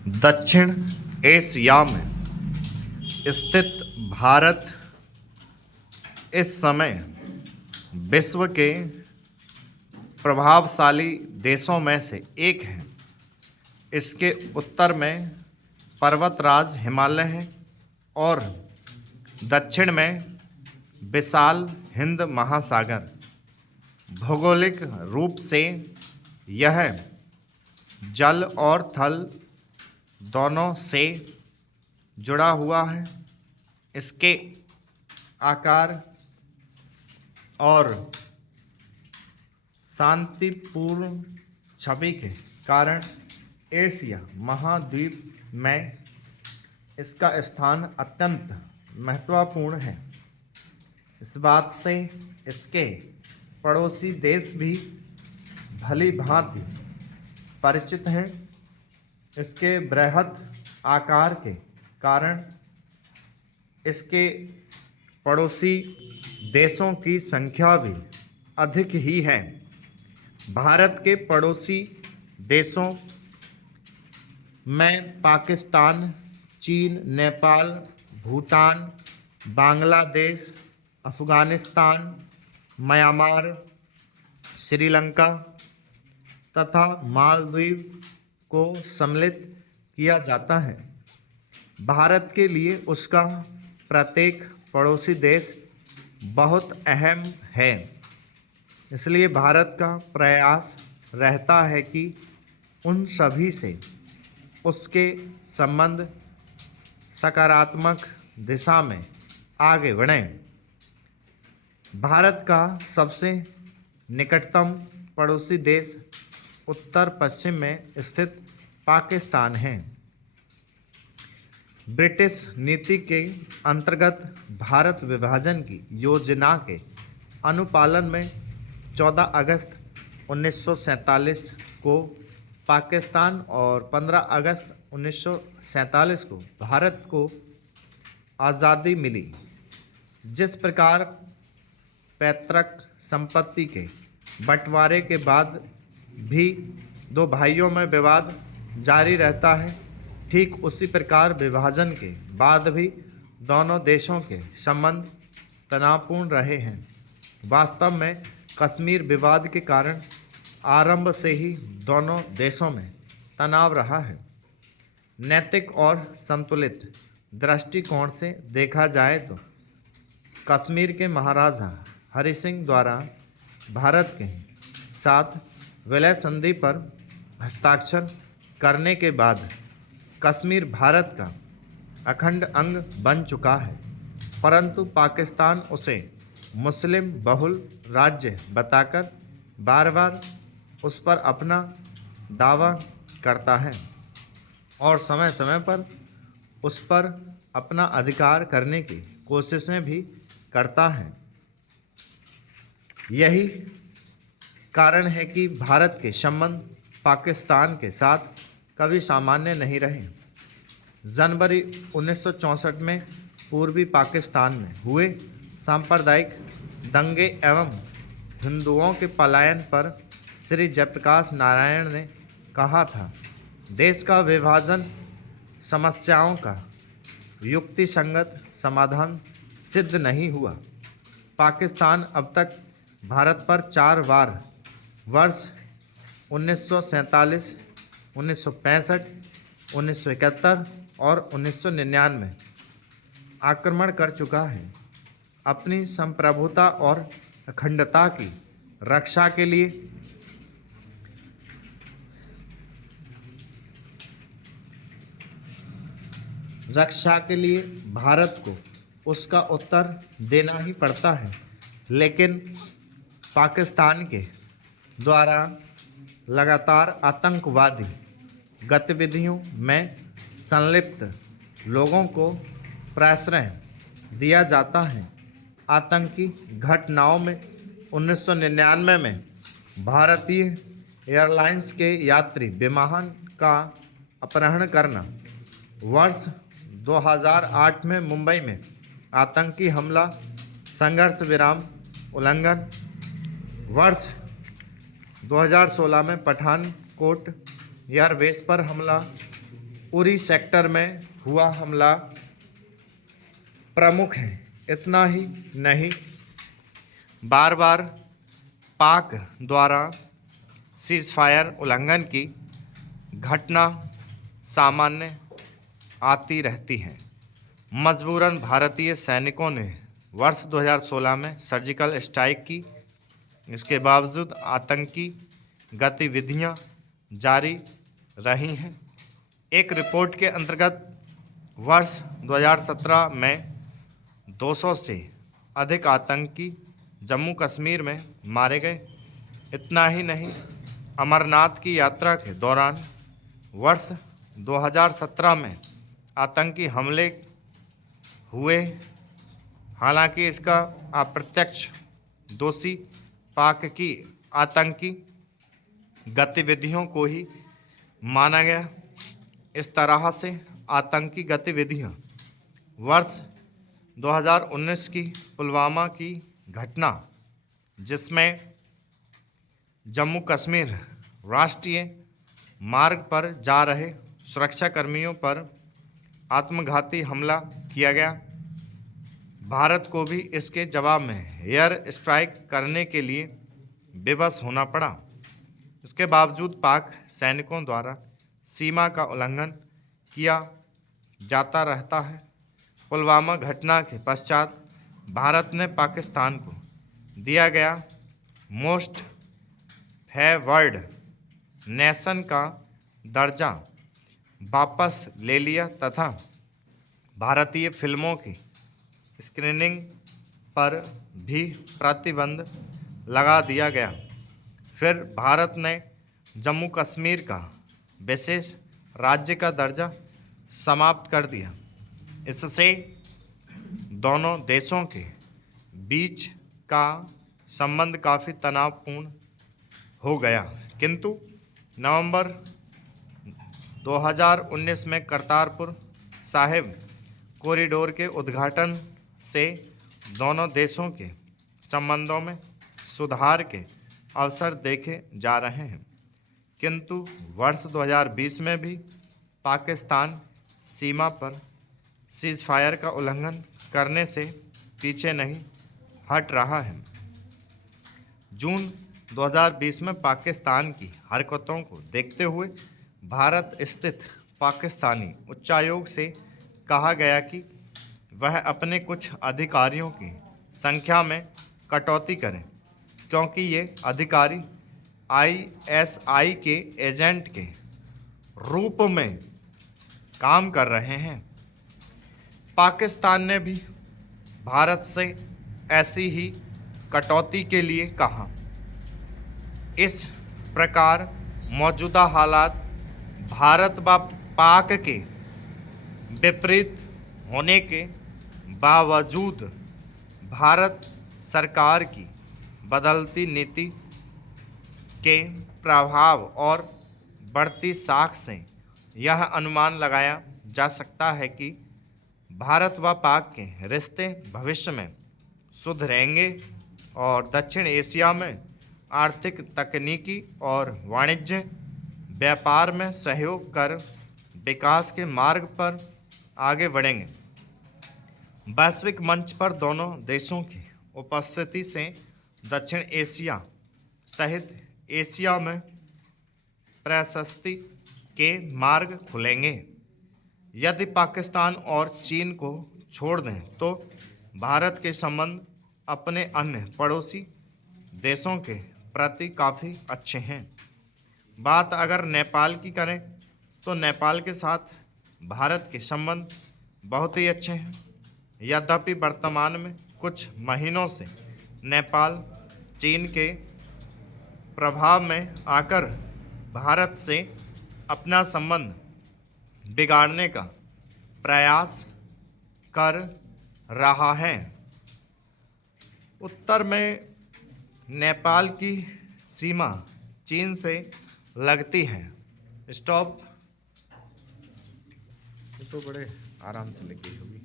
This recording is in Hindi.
दक्षिण एशिया में स्थित भारत इस समय विश्व के प्रभावशाली देशों में से एक है। इसके उत्तर में पर्वतराज हिमालय है और दक्षिण में विशाल हिंद महासागर। भौगोलिक रूप से यह जल और थल दोनों से जुड़ा हुआ है। इसके आकार और शांतिपूर्ण छवि के कारण एशिया महाद्वीप में इसका स्थान अत्यंत महत्वपूर्ण है। इस बात से इसके पड़ोसी देश भी भली भांति परिचित हैं। इसके बृहद आकार के कारण इसके पड़ोसी देशों की संख्या भी अधिक ही है। भारत के पड़ोसी देशों में पाकिस्तान, चीन, नेपाल, भूटान, बांग्लादेश, अफ़गानिस्तान, म्यांमार, श्रीलंका तथा मालदीव को सम्मिलित किया जाता है। भारत के लिए उसका प्रत्येक पड़ोसी देश बहुत अहम है। इसलिए भारत का प्रयास रहता है कि उन सभी से उसके संबंध सकारात्मक दिशा में आगे बढ़ें। भारत का सबसे निकटतम पड़ोसी देश उत्तर पश्चिम में स्थित पाकिस्तान है। ब्रिटिश नीति के अंतर्गत भारत विभाजन की योजना के अनुपालन में 14 अगस्त 1947 को पाकिस्तान और 15 अगस्त 1947 को भारत को आज़ादी मिली। जिस प्रकार पैतृक संपत्ति के बंटवारे के बाद भी दो भाइयों में विवाद जारी रहता है, ठीक उसी प्रकार विभाजन के बाद भी दोनों देशों के संबंध तनावपूर्ण रहे हैं। वास्तव में कश्मीर विवाद के कारण आरंभ से ही दोनों देशों में तनाव रहा है। नैतिक और संतुलित दृष्टिकोण से देखा जाए तो कश्मीर के महाराजा हरि सिंह द्वारा भारत के साथ विलय संधि पर हस्ताक्षर करने के बाद कश्मीर भारत का अखंड अंग बन चुका है, परंतु पाकिस्तान उसे मुस्लिम बहुल राज्य बताकर बार बार उस पर अपना दावा करता है और समय समय पर उस पर अपना अधिकार करने की कोशिशें भी करता है। यही कारण है कि भारत के संबंध पाकिस्तान के साथ कभी सामान्य नहीं रहे। जनवरी 1964 में पूर्वी पाकिस्तान में हुए सांप्रदायिक दंगे एवं हिंदुओं के पलायन पर श्री जयप्रकाश नारायण ने कहा था, देश का विभाजन समस्याओं का युक्तिसंगत समाधान सिद्ध नहीं हुआ। पाकिस्तान अब तक भारत पर 4 बार वर्ष 1947, 1965, 1971 और 1999 आक्रमण कर चुका है। अपनी संप्रभुता और अखंडता की रक्षा के लिए भारत को उसका उत्तर देना ही पड़ता है, लेकिन पाकिस्तान के द्वारा लगातार आतंकवादी गतिविधियों में संलिप्त लोगों को प्रश्रय दिया जाता है। आतंकी घटनाओं में 1999 में भारतीय एयरलाइंस के यात्री विमान का अपहरण करना, वर्ष 2008 में मुंबई में आतंकी हमला, संघर्ष विराम उल्लंघन, वर्ष 2016 में पठानकोट एयरबेस पर हमला, उरी सेक्टर में हुआ हमला प्रमुख है। इतना ही नहीं, बार बार पाक द्वारा सीज फायर उल्लंघन की घटना सामान्य आती रहती हैं। मजबूरन भारतीय सैनिकों ने वर्ष 2016 में सर्जिकल स्ट्राइक की। इसके बावजूद आतंकी गतिविधियां जारी रही हैं। एक रिपोर्ट के अंतर्गत वर्ष 2017 में 200 से अधिक आतंकी जम्मू कश्मीर में मारे गए। इतना ही नहीं, अमरनाथ की यात्रा के दौरान वर्ष 2017 में आतंकी हमले हुए। हालांकि इसका अप्रत्यक्ष दोषी पाक की आतंकी गतिविधियों को ही माना गया। इस तरह से आतंकी गतिविधियां वर्ष 2019 की पुलवामा की घटना, जिसमें जम्मू कश्मीर राष्ट्रीय मार्ग पर जा रहे सुरक्षाकर्मियों पर आत्मघाती हमला किया गया। भारत को भी इसके जवाब में एयर स्ट्राइक करने के लिए विवश होना पड़ा। इसके बावजूद पाक सैनिकों द्वारा सीमा का उल्लंघन किया जाता रहता है। पुलवामा घटना के पश्चात भारत ने पाकिस्तान को दिया गया मोस्ट फेवर्ड नेशन का दर्जा वापस ले लिया तथा भारतीय फिल्मों की स्क्रीनिंग पर भी प्रतिबंध लगा दिया गया। फिर भारत ने जम्मू कश्मीर का विशेष राज्य का दर्जा समाप्त कर दिया। इससे दोनों देशों के बीच का संबंध काफ़ी तनावपूर्ण हो गया। किंतु नवंबर 2019 में करतारपुर साहिब कॉरिडोर के उद्घाटन से दोनों देशों के संबंधों में सुधार के अवसर देखे जा रहे हैं। किंतु वर्ष 2020 में भी पाकिस्तान सीमा पर सीज फायर का उल्लंघन करने से पीछे नहीं हट रहा है। जून 2020 में पाकिस्तान की हरकतों को देखते हुए भारत स्थित पाकिस्तानी उच्चायोग से कहा गया कि वह अपने कुछ अधिकारियों की संख्या में कटौती करें, क्योंकि ये अधिकारी ISI के एजेंट के रूप में काम कर रहे हैं। पाकिस्तान ने भी भारत से ऐसी ही कटौती के लिए कहा। इस प्रकार मौजूदा हालात भारत व पाक के विपरीत होने के बावजूद भारत सरकार की बदलती नीति के प्रभाव और बढ़ती साख से यह अनुमान लगाया जा सकता है कि भारत व पाक के रिश्ते भविष्य में सुधरेंगे और दक्षिण एशिया में आर्थिक, तकनीकी और वाणिज्य व्यापार में सहयोग कर विकास के मार्ग पर आगे बढ़ेंगे। वैश्विक मंच पर दोनों देशों की उपस्थिति से दक्षिण एशिया सहित एशिया में प्रशस्ति के मार्ग खुलेंगे। यदि पाकिस्तान और चीन को छोड़ दें तो भारत के संबंध अपने अन्य पड़ोसी देशों के प्रति काफ़ी अच्छे हैं। बात अगर नेपाल की करें तो नेपाल के साथ भारत के संबंध बहुत ही अच्छे हैं। यद्यपि वर्तमान में कुछ महीनों से नेपाल चीन के प्रभाव में आकर भारत से अपना संबंध बिगाड़ने का प्रयास कर रहा है। उत्तर में नेपाल की सीमा चीन से लगती है। स्टॉप। ये तो बड़े आराम से लगी होगी।